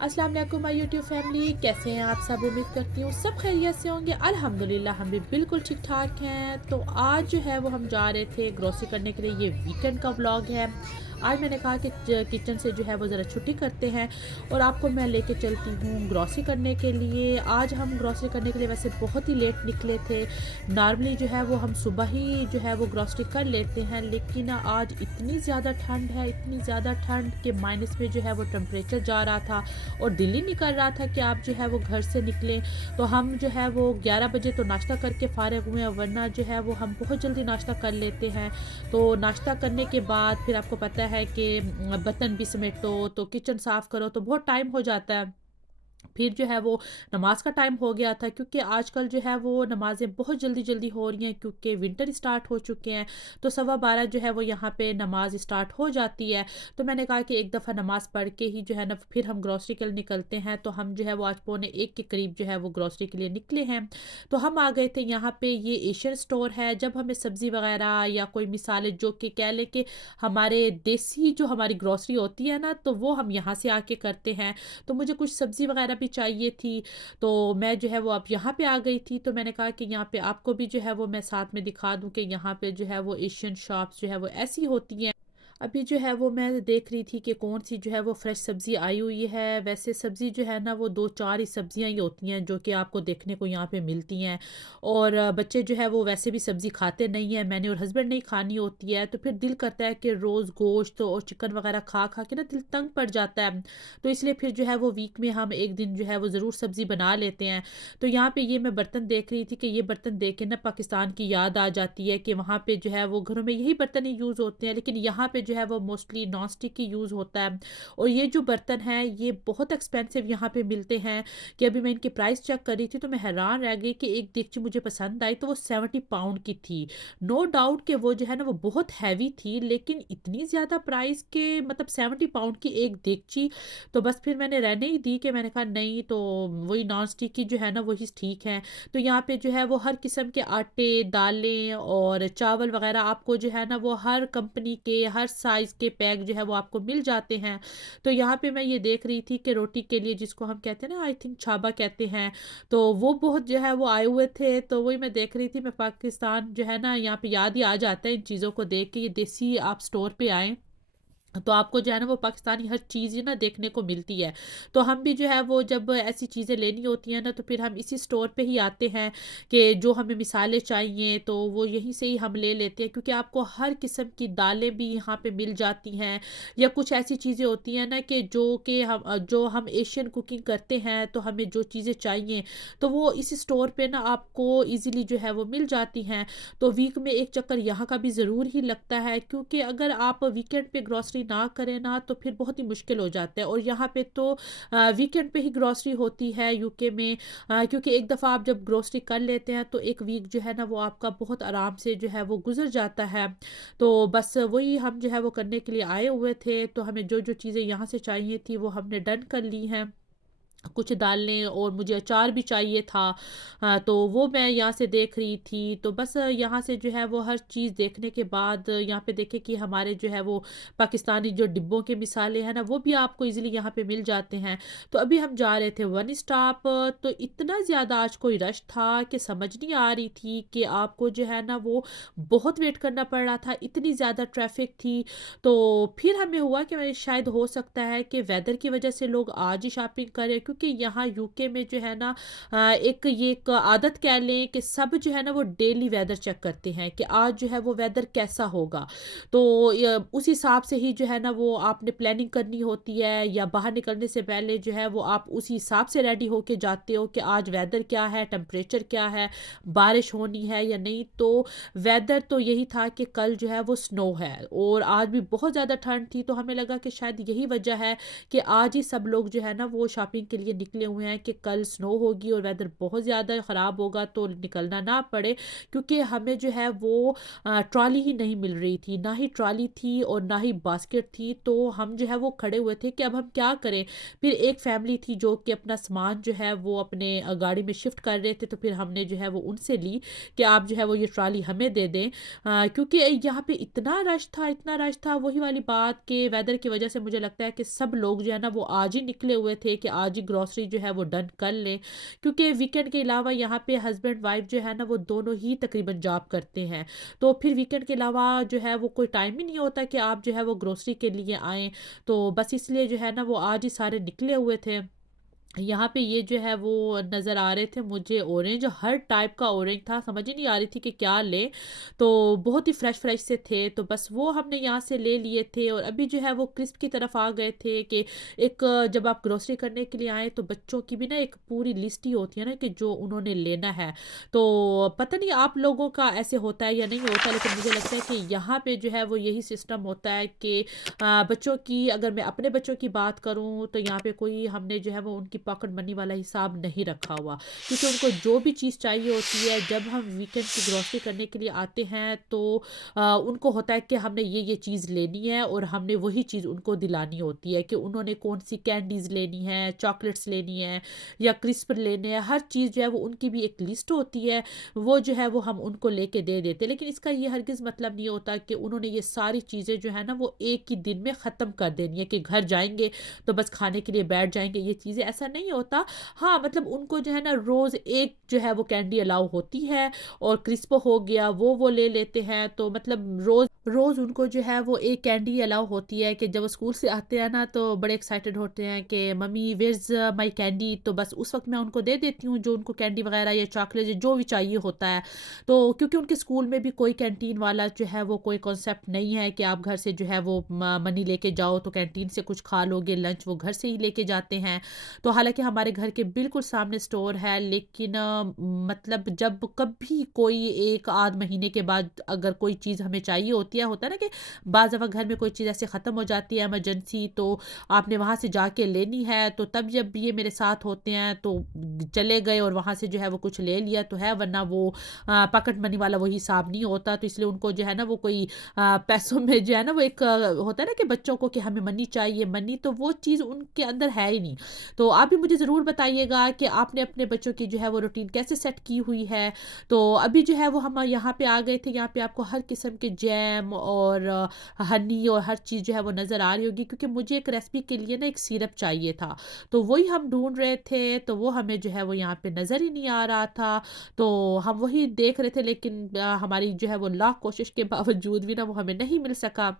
अस्सलाम वालेकुम my YouTube family, कैसे हैं आप सब। उम्मीद करती हूँ सब खैरियत से होंगे। अल्हम्दुलिल्लाह हम भी बिल्कुल ठीक ठाक हैं। तो आज जो है वो हम जा रहे थे ग्रोसरी करने के लिए। ये वीकेंड का व्लॉग है। आज मैंने कहा कि किचन से जो है वो ज़रा छुट्टी करते हैं और आपको मैं लेके चलती हूँ ग्रोसरी करने के लिए। आज हम ग्रोसरी करने के लिए वैसे बहुत ही लेट निकले थे। नॉर्मली जो है वो हम सुबह ही जो है वो ग्रोसरी कर लेते हैं, लेकिन आज इतनी ज़्यादा ठंड है, इतनी ज़्यादा ठंड कि माइनस में जो है वो टेम्परेचर जा रहा था और दिल ही नहीं कर रहा था कि आप जो है वो घर से निकलें। तो हम जो है वो 11 बजे तो नाश्ता करके फ़ारिग हुए हैं, वरना जो है वो हम बहुत जल्दी नाश्ता कर लेते हैं। तो नाश्ता करने के बाद फिर आपको पता है कि बर्तन भी समेटो तो किचन साफ़ करो तो बहुत टाइम हो जाता है। फिर जो है वो नमाज़ का टाइम हो गया था, क्योंकि आजकल जो है वो नमाज़ें बहुत जल्दी-जल्दी हो रही हैं क्योंकि विंटर स्टार्ट हो चुके हैं। तो सवा 12 जो है वो यहाँ पे नमाज़ स्टार्ट हो जाती है। तो मैंने कहा कि एक दफ़ा नमाज़ पढ़ के ही जो है ना फिर हम ग्रोसरी के लिए निकलते हैं। तो हम जो है वो आज पौने 1 के करीब जो है वो ग्रोसरी के लिए निकले हैं। तो हम आ गए थे यहाँ पे, ये एशियन स्टोर है। जब हमें सब्ज़ी वग़ैरह या कोई मिसालें जो कि कह लें कि हमारे देसी जो हमारी ग्रोसरी होती है ना, तो वो हम यहाँ से आके करते हैं। तो मुझे कुछ सब्ज़ी वग़ैरह भी चाहिए थी, तो मैं जो है वो अब यहाँ पे आ गई थी। तो मैंने कहा कि यहाँ पे आपको भी जो है वो मैं साथ में दिखा दूँ कि यहाँ पे जो है वो एशियन शॉप्स जो है वो ऐसी होती हैं। अभी जो है वो मैं देख रही थी कि कौन-सी जो है वो फ्रेश सब्ज़ी आई हुई है। वैसे सब्ज़ी जो है ना वो 2-4 ही सब्ज़ियाँ ही होती हैं जो कि आपको देखने को यहाँ पे मिलती हैं। और बच्चे जो है वो वैसे भी सब्ज़ी खाते नहीं हैं, मैंने और हस्बैंड ने ही खानी होती है। तो फिर दिल करता है कि रोज़ गोश्त और चिकन वग़ैरह खा-खा के ना दिल तंग पड़ जाता है। तो इसलिए फिर जो है वो वीक में हम 1 दिन जो है वो ज़रूर सब्ज़ी बना लेते हैं। तो यहाँ पे ये मैं बर्तन देख रही थी कि ये बर्तन देख के ना पाकिस्तान की याद आ जाती है कि वहाँ पे जो है वो घरों में यही बर्तन ही यूज़ होते हैं, लेकिन यहाँ पे जो है वो मोस्टली नॉन स्टिक ही यूज़ होता है। और ये जो बर्तन हैं ये बहुत एक्सपेंसिव यहाँ पे मिलते हैं कि अभी मैं इनके प्राइस चेक कर रही थी तो मैं हैरान रह गई कि एक देगची मुझे पसंद आई तो वो 70 पाउंड की थी। नो डाउट कि वो जो है ना वो बहुत हैवी थी, लेकिन इतनी ज़्यादा प्राइस के मतलब 70 पाउंड की एक देगची। तो बस फिर मैंने रहने ही दी कि मैंने कहा नहीं, तो वही नॉन स्टिक की जो है ना वही ठीक है। तो यहाँ पे जो है वो हर किस्म के आटे, दालें और चावल वगैरह आपको जो है ना वो हर कंपनी के, हर साइज़ के पैक जो है वो आपको मिल जाते हैं। तो यहाँ पे मैं ये देख रही थी कि रोटी के लिए जिसको हम कहते हैं ना, आई थिंक छाबा कहते हैं, तो वो बहुत जो है वो आए हुए थे। तो वही मैं देख रही थी। मैं पाकिस्तान जो है ना यहाँ पे याद ही आ जाता है इन चीज़ों को देख के। ये देसी आप स्टोर पे आएँ तो आपको जो है ना वो पाकिस्तानी हर चीज़ ही ना देखने को मिलती है। तो हम भी जो है वो जब ऐसी चीज़ें लेनी होती हैं ना तो फिर हम इसी स्टोर पे ही आते हैं कि जो हमें मिसालें चाहिए तो वो यहीं से ही हम ले लेते हैं, क्योंकि आपको हर किस्म की दालें भी यहाँ पे मिल जाती हैं। या कुछ ऐसी चीज़ें होती हैं ना कि जो हम एशियन कुकिंग करते हैं तो हमें जो चीज़ें चाहिए तो वो इस स्टोर पे ना आपको ईज़िली जो है वो मिल जाती हैं। तो वीक में एक चक्कर यहाँ का भी ज़रूर ही लगता है, क्योंकि अगर आप वीकेंड पे ग्रोसरी ना करें ना तो फिर बहुत ही मुश्किल हो जाता है। और यहाँ पे तो वीकेंड पे ही ग्रोसरी होती है यूके में, क्योंकि एक दफ़ा आप जब ग्रोसरी कर लेते हैं तो एक वीक जो है ना वो आपका बहुत आराम से जो है वो गुजर जाता है। तो बस वही हम जो है वो करने के लिए आए हुए थे। तो हमें जो जो चीज़ें यहाँ से चाहिए थी वो हमने डन कर ली हैं। कुछ दालें और मुझे अचार भी चाहिए था। तो वो मैं यहाँ से देख रही थी। तो बस यहाँ से जो है वो हर चीज़ देखने के बाद यहाँ पे देखें कि हमारे जो है वो पाकिस्तानी जो डिब्बों के मिसाले हैं ना वो भी आपको इजीली यहाँ पे मिल जाते हैं। तो अभी हम जा रहे थे वन स्टॉप। तो इतना ज़्यादा आज कोई रश था कि समझ नहीं आ रही थी कि आपको जो है ना वो बहुत वेट करना पड़ रहा था, इतनी ज़्यादा ट्रैफिक थी। तो फिर हमें हुआ कि शायद हो सकता है कि वेदर की वजह से लोग आज ही शॉपिंग करें, क्योंकि यहाँ यूके में जो है ना एक आदत कह लें कि सब जो है ना वो डेली वेदर चेक करते हैं कि आज जो है वो वेदर कैसा होगा। तो उस हिसाब से ही जो है ना वो आपने प्लानिंग करनी होती है, या बाहर निकलने से पहले जो है वो आप उसी हिसाब से रेडी होके जाते हो कि आज वेदर क्या है, टेम्परेचर क्या है, बारिश होनी है या नहीं। तो वेदर तो यही था कि कल जो है वो स्नो है और आज भी बहुत ज़्यादा ठंड थी। तो हमें लगा कि शायद यही वजह है कि आज ही सब लोग जो है ना वो शॉपिंग के लिए निकले हुए हैं कि कल स्नो होगी और वेदर बहुत ज़्यादा ख़राब होगा तो निकलना ना पड़े, क्योंकि हमें जो है वो ट्रॉली ही नहीं मिल रही थी, ना ही ट्रॉली थी और ना ही बास्केट थी। तो हम जो है वो खड़े हुए थे कि अब हम क्या करें। फिर एक फैमिली थी जो कि अपना सामान जो है वो अपने गाड़ी में शिफ्ट कर रहे थे, तो फिर हमने जो है वो उनसे ली कि आप जो है वो ये ट्रॉली हमें दे दें, क्योंकि यहाँ पे इतना रश था, वही वाली बात के वेदर की वजह से मुझे लगता है कि सब लोग जो है ना वो आज ही निकले हुए थे कि आज ही ग्रॉसरी जो है वो डन कर लें, क्योंकि वीकेंड के अलावा यहाँ पे हस्बैंड वाइफ जो है ना वो दोनों ही तकरीबन जॉब करते हैं। तो फिर वीकेंड के अलावा जो है वो कोई टाइम ही नहीं होता कि आप जो है वो ग्रोसरी के लिए आएँ। तो बस इसलिए जो है ना वो आज ही सारे निकले हुए थे। यहाँ पे ये जो है वो नज़र आ रहे थे मुझे ऑरेंज, हर टाइप का ऑरेंज था, समझ ही नहीं आ रही थी कि क्या लें। तो बहुत ही फ्रेश फ्रेश से थे, तो बस वो हमने यहाँ से ले लिए थे। और अभी जो है वो क्रिस्प की तरफ आ गए थे कि एक जब आप ग्रोसरी करने के लिए आए तो बच्चों की भी ना एक पूरी लिस्ट ही होती है ना कि जो उन्होंने लेना है। तो पता नहीं आप लोगों का ऐसे होता है या नहीं होता, लेकिन मुझे लगता है कि यहाँ पे जो है वो यही सिस्टम होता है कि बच्चों की, अगर मैं अपने बच्चों की बात करूँ तो यहाँ पे कोई हमने जो है वो उनकी पॉकेट मनी वाला हिसाब नहीं रखा हुआ, क्योंकि उनको जो भी चीज़ चाहिए होती है जब हम वीकेंड की ग्रोसरी करने के लिए आते हैं तो उनको होता है कि हमने ये चीज़ लेनी है और हमने वही चीज़ उनको दिलानी होती है कि उन्होंने कौन सी कैंडीज़ लेनी है, चॉकलेट्स लेनी है या क्रिस्प लेने हैं, हर चीज़ जो है वो उनकी भी एक लिस्ट होती है, वो जो है वो हम उनको लेके दे देते हैं। लेकिन इसका ये हरगिज़ मतलब नहीं होता कि उन्होंने ये सारी चीज़ें जो है ना वो एक ही दिन में ख़त्म कर देनी है कि घर जाएँगे तो बस खाने के लिए बैठ जाएँगे, ये चीज़ें ऐसा नहीं होता। हाँ, मतलब उनको जो है ना रोज़ एक जो है वो कैंडी अलाउ होती है और क्रिस्प हो गया वो ले लेते हैं। तो मतलब रोज़ रोज़ उनको जो है वो एक कैंडी अलाउ होती है कि जब वो स्कूल से आते हैं ना तो बड़े एक्साइटेड होते हैं कि mummy where is my candy, तो बस उस वक़्त मैं उनको दे देती हूँ जो उनको कैंडी वग़ैरह या चॉकलेट जो भी चाहिए होता है। तो क्योंकि उनके स्कूल में भी कोई कैंटीन वाला जो है वो कोई कॉन्सेप्ट नहीं है कि आप घर से जो है वो मनी लेके जाओ तो कैंटीन से कुछ खा लोगे, लंच वो घर से ही लेके जाते हैं। तो हालाँकि हमारे घर के बिल्कुल सामने स्टोर है, लेकिन मतलब जब कभी कोई 1 आध महीने के बाद अगर कोई चीज़ हमें चाहिए होता है ना कि बाज़ दफ़ा घर में कोई चीज़ ऐसे ख़त्म हो जाती है इमरजेंसी, तो आपने वहाँ से जाके लेनी है, तो तब जब ये मेरे साथ होते हैं तो चले गए और वहाँ से जो है वो कुछ ले लिया तो है, वरना वो पॉकेट मनी वाला वो हिसाब नहीं होता। तो इसलिए उनको जो है ना वो कोई पैसों में जो है ना वो एक होता है ना कि बच्चों को कि हमें मनी चाहिए, मनी तो वो चीज़ उनके अंदर है ही नहीं। तो आप भी मुझे ज़रूर बताइएगा कि आपने अपने बच्चों की जो है वो रूटीन कैसे सेट की हुई है। तो अभी जो है वो हम यहाँ पे आ गए थे, यहाँ पे आपको हर किस्म के जैम और हनी और हर चीज़ जो है वो नज़र आ रही होगी, क्योंकि मुझे एक रेसिपी के लिए ना एक सिरप चाहिए था, तो वही हम ढूँढ रहे थे, तो वो हमें जो है वो यहाँ पे नज़र ही नहीं आ रहा था। तो हम वही देख रहे थे, लेकिन हमारी जो है वो लाख कोशिश के बावजूद भी ना वो हमें नहीं मिल सका।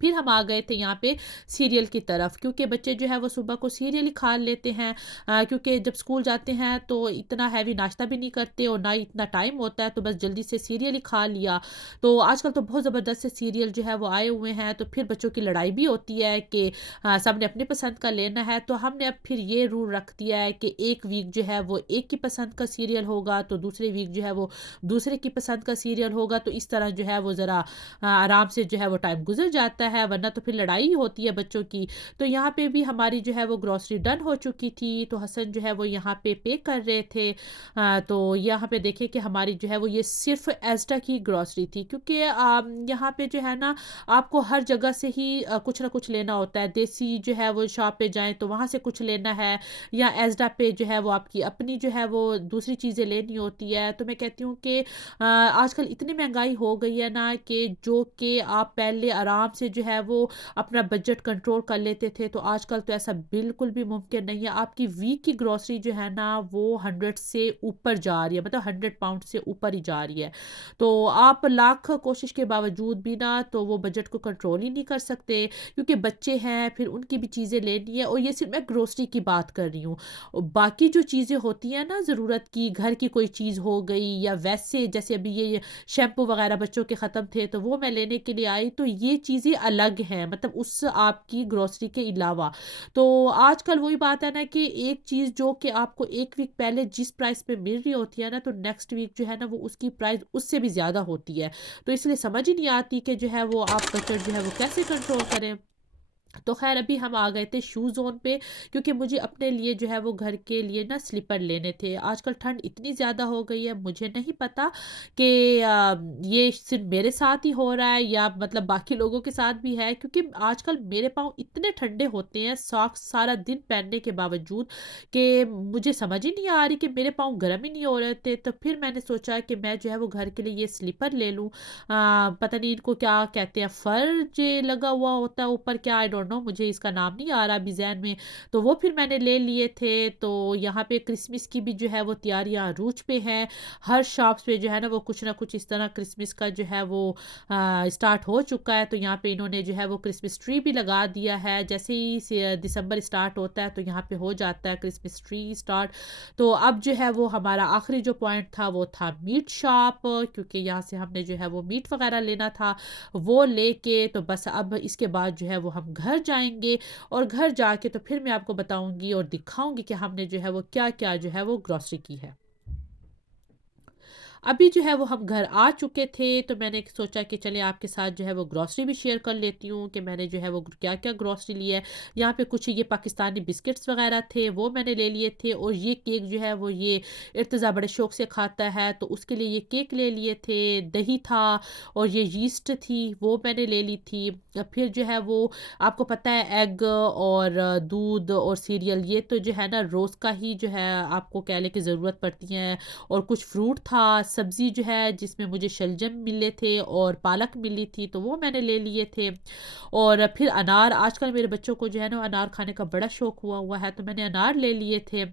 फिर हम आ गए थे यहाँ पे सीरियल की तरफ, क्योंकि बच्चे जो है वो सुबह को सीरियल ही खा लेते हैं, क्योंकि जब स्कूल जाते हैं तो इतना हैवी नाश्ता भी नहीं करते और ना ही इतना टाइम होता है, तो बस जल्दी से सीरियल ही खा लिया। तो आजकल तो बहुत ज़बरदस्त से सीरियल जो है वो आए हुए हैं, तो फिर बच्चों की लड़ाई भी होती है कि सबने अपनी पसंद का लेना है। तो हमने अब फिर ये रूल रख दिया है कि एक वीक जो है वो एक की पसंद का सीरियल होगा, तो दूसरे वीक जो है वो दूसरे की पसंद का सीरियल होगा। तो इस तरह जो है वो ज़रा आराम से जो है वो टाइम गुज़र जाता है, वरना तो फिर लड़ाई ही होती है बच्चों की। तो यहाँ पे भी हमारी जो है वो ग्रॉसरी डन हो चुकी थी, तो हसन जो है वो यहाँ पे कर रहे थे। तो यहाँ पे देखें कि हमारी जो है वो ये सिर्फ़ एस्टा की ग्रॉसरी थी, क्योंकि यहाँ पे जो है ना आपको हर जगह से ही कुछ ना कुछ लेना होता है। देसी जो है वो शॉप पे जाएँ तो वहाँ से कुछ लेना है, या एस्डा पे जो है वो आपकी अपनी जो है वो दूसरी चीज़ें लेनी होती है। तो मैं कहती हूँ कि आजकल इतनी महँगाई हो गई है ना कि जो कि आप पहले आराम से जो है वो अपना बजट कंट्रोल कर लेते थे, तो आजकल तो ऐसा बिल्कुल भी मुमकिन नहीं है। आपकी वीक की ग्रॉसरी जो है ना वो 100 से ऊपर जा रही है, मतलब 100 पाउंड से ऊपर ही जा रही है। तो आप लाख कोशिश के बावजूद भी ना तो वो बजट को कंट्रोल ही नहीं कर सकते, क्योंकि बच्चे हैं, फिर उनकी भी चीज़ें लेनी है, और ये सिर्फ मैं ग्रॉसरी की बात कर रही हूँ। और बाकी जो चीज़ें होती हैं ना ज़रूरत की, घर की कोई चीज़ हो गई, या वैसे जैसे अभी ये शैम्पू वगैरह बच्चों के ख़त्म थे तो वो मैं लेने के लिए आई, तो ये चीज़ें अलग हैं, मतलब उस आपकी ग्रॉसरी के अलावा। तो आजकल वही बात है ना कि एक चीज़ जो कि आपको 1 वीक पहले जिस प्राइस पे मिल रही होती है ना, तो नेक्स्ट वीक जो है ना वो उसकी प्राइस उससे भी ज़्यादा होती है। तो इसलिए समझ ही नहीं आती कि जो है वो आप बजट जो है वो कैसे कंट्रोल करें। तो ख़ैर अभी हम आ गए थे शू ज़ोन पे, क्योंकि मुझे अपने लिए जो है वो घर के लिए ना स्लीपर लेने थे। आजकल ठंड इतनी ज़्यादा हो गई है, मुझे नहीं पता कि ये सिर्फ़ मेरे साथ ही हो रहा है या मतलब बाकी लोगों के साथ भी है, क्योंकि आजकल मेरे पाँव इतने ठंडे होते हैं सॉक्स सारा दिन पहनने के बावजूद कि मुझे समझ ही नहीं आ रही कि मेरे पाँव गर्म ही नहीं हो रहे थे। तो फिर मैंने सोचा कि मैं जो है वो घर के लिए ये स्लीपर ले लूँ। पता नहीं इनको क्या कहते हैं, फर जे लगा हुआ होता है ऊपर, क्या आई डोंट नो, मुझे इसका नाम नहीं आ रहा अभी ज़हन में। तो वो फिर मैंने ले लिए थे। तो यहाँ पे क्रिसमस की भी जो है वो तैयारियाँ अरूज पे हैं। हर शॉप्स पे जो है ना वो कुछ ना कुछ इस तरह क्रिसमस का जो है वो स्टार्ट हो चुका है। तो यहाँ पे इन्होंने जो है वो क्रिसमस ट्री भी लगा दिया है। जैसे ही दिसंबर स्टार्ट होता है तो यहाँ पे हो जाता है क्रिसमस ट्री स्टार्ट। तो अब जो है वो हमारा आखिरी जो पॉइंट था वो था मीट शॉप, क्योंकि यहाँ से हमने जो है वो मीट वगैरह लेना था। वो लेके तो बस अब इसके बाद जो है वो हम घर जाएंगे, और घर जाके तो फिर मैं आपको बताऊंगी और दिखाऊंगी कि हमने जो है वो क्या क्या जो है वो ग्रॉसरी की है। अभी जो है वो हम घर आ चुके थे, तो मैंने सोचा कि चलिए आपके साथ जो है वो ग्रॉसरी भी शेयर कर लेती हूँ कि मैंने जो है वो क्या-क्या ग्रॉसरी ली है। यहाँ पे कुछ ये पाकिस्तानी बिस्किट्स वग़ैरह थे, वो मैंने ले लिए थे, और ये केक जो है वो ये इर्तिज़ा बड़े शौक से खाता है, तो उसके लिए ये केक ले लिए थे। दही था और ये यीस्ट थी, वो मैंने ले ली थी। फिर जो है वो आपको पता है एग और दूध और सीरियल, ये तो जो है ना रोज़ का ही जो है आपको कह लें कि ज़रूरत पड़ती है। और कुछ फ्रूट था, सब्ज़ी जो है जिसमें मुझे शलजम मिले थे और पालक मिली थी, तो वो मैंने ले लिए थे। और फिर अनार, आजकल मेरे बच्चों को जो है ना अनार खाने का बड़ा शौक हुआ हुआ है, तो मैंने अनार ले लिए थे।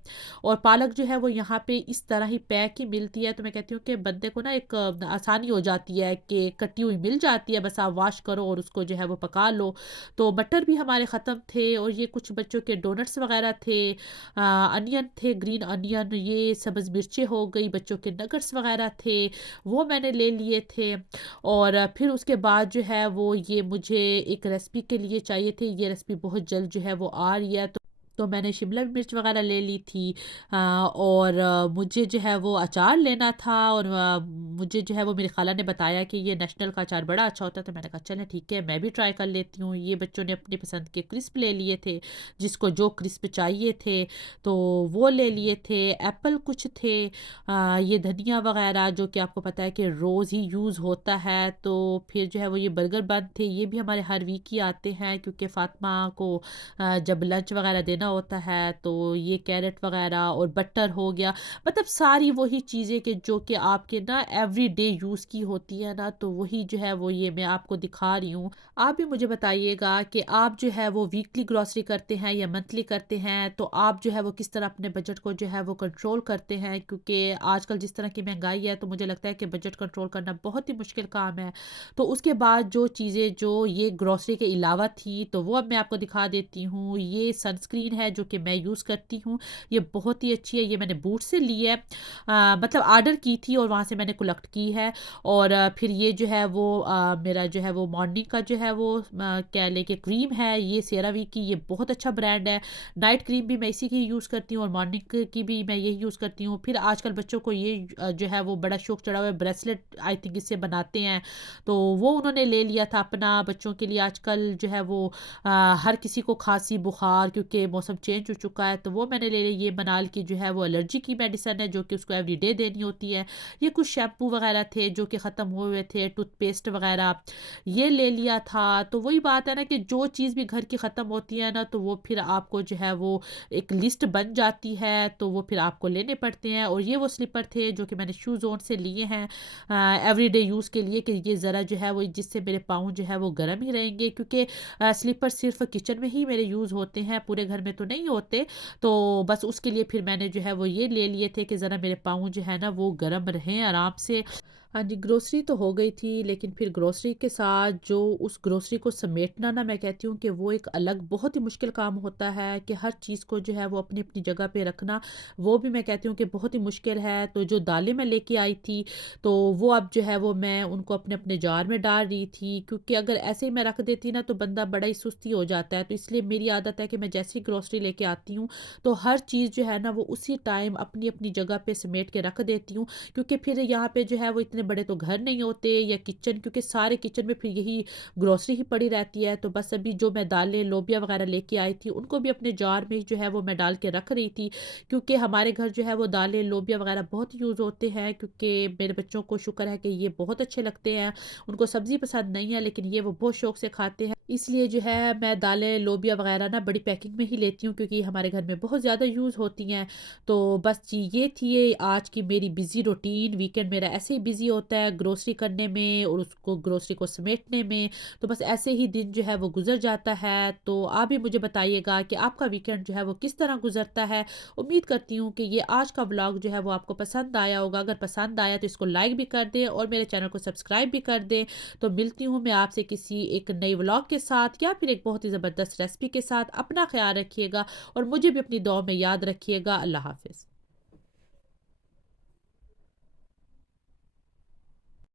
और पालक जो है वो यहाँ पे इस तरह ही पैक ही मिलती है, तो मैं कहती हूँ कि बंदे को ना एक आसानी हो जाती है कि कटी हुई मिल जाती है, बस आप वॉश करो और उसको जो है वो पका लो। तो मटर भी हमारे ख़त्म थे, और ये कुछ बच्चों के डोनट्स वगैरह थे, अनियन थे, ग्रीन अनियन, ये सब्ज़ मिर्चें हो गई, बच्चों के नगट्स वगैरह थे, वो मैंने ले लिए थे। और फिर उसके बाद जो है वो ये मुझे एक रेसिपी के लिए चाहिए थे, ये रेसिपी बहुत जल्द जो है वो आ रही है, तो मैंने शिमला मिर्च वगैरह ले ली थी। और मुझे जो है वो अचार लेना था, और मुझे जो है वो मेरी खाला ने बताया कि ये नेशनल का अचार बड़ा अच्छा होता है, तो मैंने कहा चलें ठीक है, मैं भी ट्राई कर लेती हूँ। ये बच्चों ने अपनी पसंद के क्रिस्प ले लिए थे, जिसको जो क्रिस्प चाहिए थे तो वो ले लिए थे। एप्पल कुछ थे, ये धनिया वगैरह जो कि आपको पता है कि रोज़ ही यूज़ होता है। तो फिर जो है वो ये बर्गर बन थे, ये भी हमारे हर वीक ही आते हैं, क्योंकि फ़ातिमा को जब लंच वगैरह देना होता है, तो ये कैरेट वगैरह और बटर हो गया। मतलब सारी वही चीज़ें कि जो कि आपके ना एवरीडे यूज़ की होती है ना, तो वही जो है वो ये मैं आपको दिखा रही हूँ। आप भी मुझे बताइएगा कि आप जो है वो वीकली ग्रॉसरी करते हैं या मंथली करते हैं, तो आप जो है वो किस तरह अपने बजट को जो है वो कंट्रोल करते हैं, क्योंकि आजकल जिस तरह की महंगाई है तो मुझे लगता है कि बजट कंट्रोल करना बहुत ही मुश्किल काम है। तो उसके बाद जो चीज़ें जो ये ग्रॉसरी के अलावा थी, तो वो अब मैं आपको दिखा देती हूँ। ये सनस्क्रीन है जो कि मैं यूज़ करती हूँ, ये बहुत ही अच्छी है, ये मैंने बूट से ली है, मतलब ऑर्डर की थी और वहाँ से मैंने कलेक्ट की है। और फिर ये जो है वो मेरा जो है वो मॉर्निंग का जो है वो कह लें कि क्रीम है, ये सेरावी की, ये बहुत अच्छा ब्रांड है। नाइट क्रीम भी मैं इसी की यूज़ करती हूँ और मॉर्निंग की भी मैं यही यूज़ करती हूँ। फिर आजकल बच्चों को ये जो है वो बड़ा शौक चढ़ा हुआ है, ब्रेसलेट आई थिंक इससे बनाते हैं, तो वो उन्होंने ले लिया था अपना बच्चों के लिए। आजकल जो है वो हर किसी को खांसी बुखार, क्योंकि मौसम चेंज हो चुका है, तो वो मैंने ले ली। ये मनाल की जो है वो एलर्जी की मेडिसिन है जो कि उसको एवरीडे देनी होती है। ये कुछ शैम्पू वगैरह थे जो कि ख़त्म हुए थे, टूथपेस्ट वगैरह ये ले लिया था। तो वही बात है ना कि जो चीज़ भी घर की ख़त्म होती है ना, तो वो फिर आपको जो है वो एक लिस्ट बन जाती है, तो वो फिर आपको लेने पड़ते हैं। और ये वो स्लीपर थे जो कि मैंने शू ज़ोन से लिए हैं एवरीडे यूज़ के लिए, कि ये ज़रा जो है वो जिससे मेरे पाँव जो है वो गर्म ही रहेंगे, क्योंकि स्लीपर सिर्फ किचन में ही मेरे यूज़ होते हैं, पूरे घर में तो नहीं होते। तो बस उसके लिए फिर मैंने जो है वो ये ले लिए थे कि ज़रा मेरे पाँव जो है ना वो गर्म रहें आराम से। हाँ जी, ग्रोसरी तो हो गई थी, लेकिन फिर ग्रोसरी के साथ जो उस ग्रोसरी को समेटना ना, मैं कहती हूँ कि वो एक अलग बहुत ही मुश्किल काम होता है, कि हर चीज़ को जो है वो अपनी-अपनी जगह पे रखना, वो भी मैं कहती हूँ कि बहुत ही मुश्किल है। तो जो दालें मैं लेके आई थी, तो वो अब जो है वो मैं उनको अपने-अपने जार में डाल रही थी, क्योंकि अगर ऐसे ही मैं रख देती ना तो बंदा बड़ा ही सुस्ती हो जाता है। तो इसलिए मेरी आदत है कि मैं जैसे ही ग्रोसरी लेके आती हूँ, तो हर चीज़ जो है ना वो उसी टाइम अपनी-अपनी जगह पे समेट के रख देती हूँ, क्योंकि फिर यहाँ पे जो है वो इतने इतने बड़े तो घर नहीं होते या किचन, क्योंकि सारे किचन में फिर यही ग्रोसरी ही पड़ी रहती है। तो बस अभी जो मैं दालें, लोबिया वगैरह लेके आई थी, उनको भी अपने जार में जो है वो मैं डाल के रख रही थी, क्योंकि हमारे घर जो है वो दालें, लोबिया वगैरह बहुत यूज़ होते हैं, क्योंकि मेरे बच्चों को शुक्र है कि ये बहुत अच्छे लगते हैं। उनको सब्ज़ी पसंद नहीं है, लेकिन ये वो बहुत शौक से खाते हैं। इसलिए जो है मैं दालें, लोबिया वगैरह ना बड़ी पैकिंग में ही लेती हूँ, क्योंकि हमारे घर में बहुत ज़्यादा यूज़ होती हैं। तो बस जी, ये थी ये आज की मेरी बिज़ी रूटीन। वीकेंड मेरा ऐसे ही बिज़ी होता है ग्रोसरी करने में और उसको ग्रोसरी को समेटने में। तो बस ऐसे ही दिन जो है वो गुज़र जाता है। तो आप भी मुझे बताइएगा कि आपका वीकेंड जो है वो किस तरह गुज़रता है। उम्मीद करती हूँ कि ये आज का व्लॉग जो है वो आपको पसंद आया होगा। अगर पसंद आया तो इसको लाइक भी कर दें और मेरे चैनल को सब्सक्राइब भी कर दें। तो मिलती हूँ मैं आपसे किसी एक नई व्लॉग के साथ या फिर एक बहुत ही ज़बरदस्त रेसिपी के साथ। अपना ख्याल रखिएगा और मुझे भी अपनी दुआ में याद रखिएगा। अल्लाह हाफ़िज़।